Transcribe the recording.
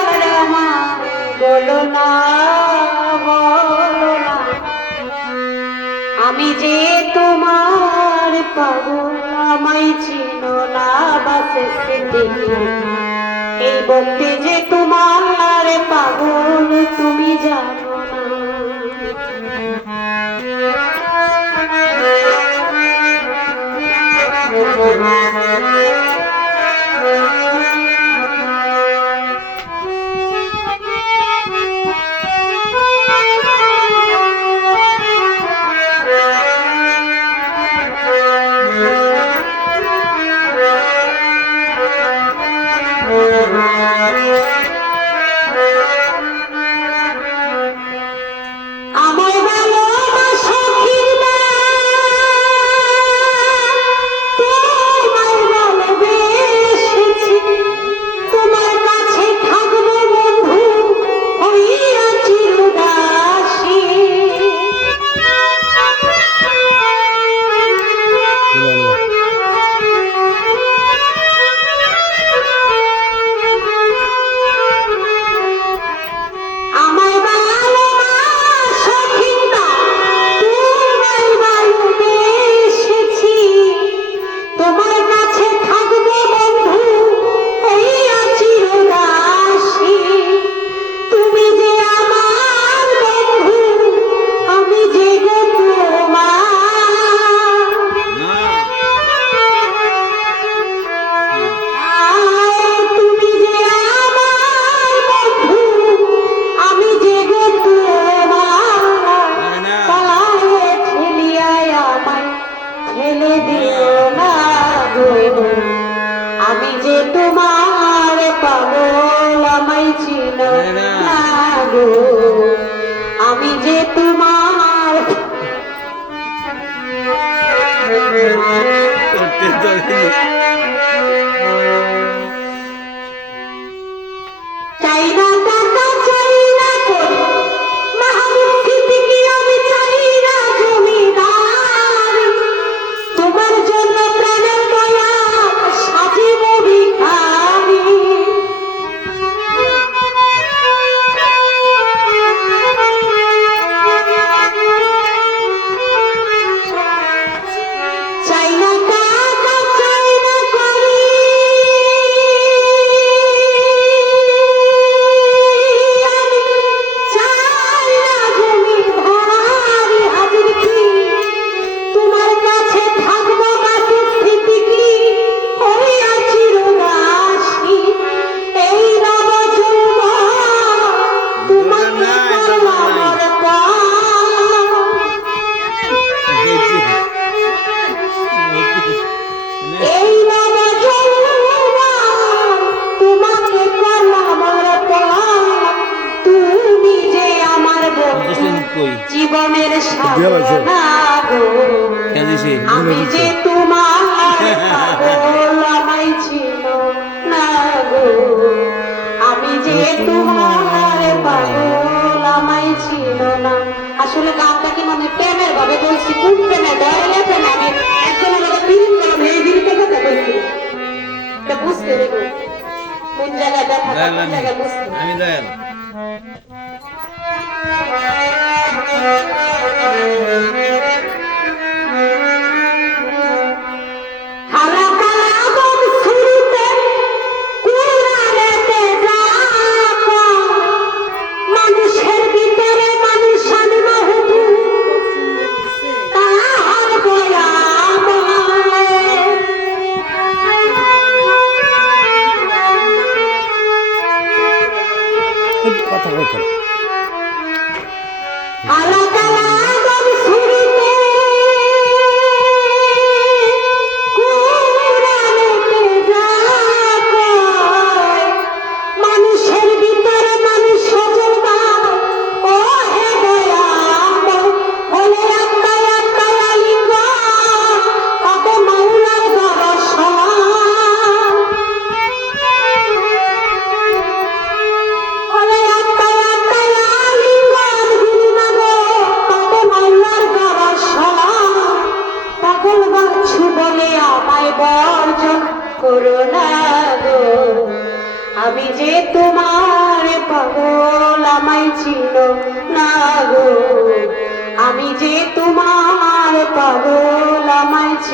আর আমার বলো না, বলো না, আমি যে তোমার পাগল, আমায় চিনো না বাসে স্মৃতি, এই বলতে যে তোমার পাগল তুমি জানো না। আমি যে তোমার পাগল, আমায় চিনো না গো, আমি যে তোমার চাই না টাকা, চাই না করি, মাহবুব কি আমি চাই না জমিদারি, তোমার জন্য প্রাণের দয়া সাজিব ভিখারি। চাই না টাকা, চাই না করি, চাই না জমিদারি, হাজির কি তোমার কাছে থাকবো বাকি স্মৃতি কি হইয়া চিরদাসী, এই নব যৌবন তোমাকে করলাম এই নব যৌবন তোমাকে করলাম তুমি যে আমার বন্ধু, জীবনের সাধনা গো, আমি যে তোমার পাগল, আমায় চিনো না গো, আমি যে তোমার পাগল, আমায় চিনো না। আসলে গানটা কি মানে প্রেমের ভাবে বলছি, কোন প্রেমে দয়ালে প্রেমে, আমি একজন আমাকে ফিল্ম করলাম, এই দিনটা কথা বলছি, এটা বুঝতে দেবো কোন জায়গায় দেখা, কোন জায়গায় বুঝতে। আমি দয়াল মানুষের ভিতরে মানুষ আমি বহু তাহার বয়া কথা কথা আমি যে তোমার পাগল আমায় চিনো না গো, আমি যে তোমার পাগল আমায়